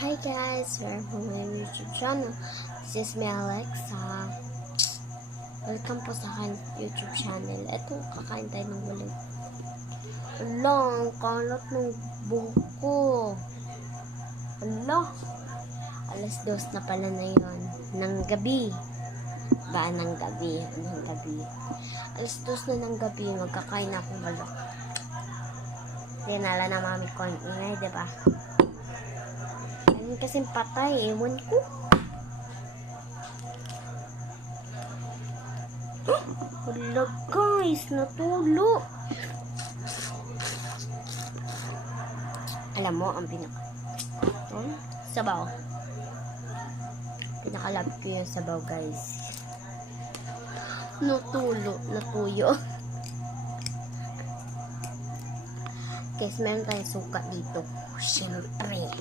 Hi guys, welcome to my YouTube channel. This is me Alexa. Welcome po sa akin YouTube channel. Ito, kakain tayo ng gulay. Ala, ang kalat ng buhok ko. Ala, alas 2 na pala na yun. Ng gabi. Ng gabi. Alas 2 na ng gabi, magkakain na akong balok. Tinala na mami ko ang ingay, diba? Ayun kasing patay, ewan ko. Hala guys, natulo. Alam mo, ang sabaw. Pinakalab ko yung sabaw guys. Natuyo. Guys, meron tayong suka dito. Siyempre.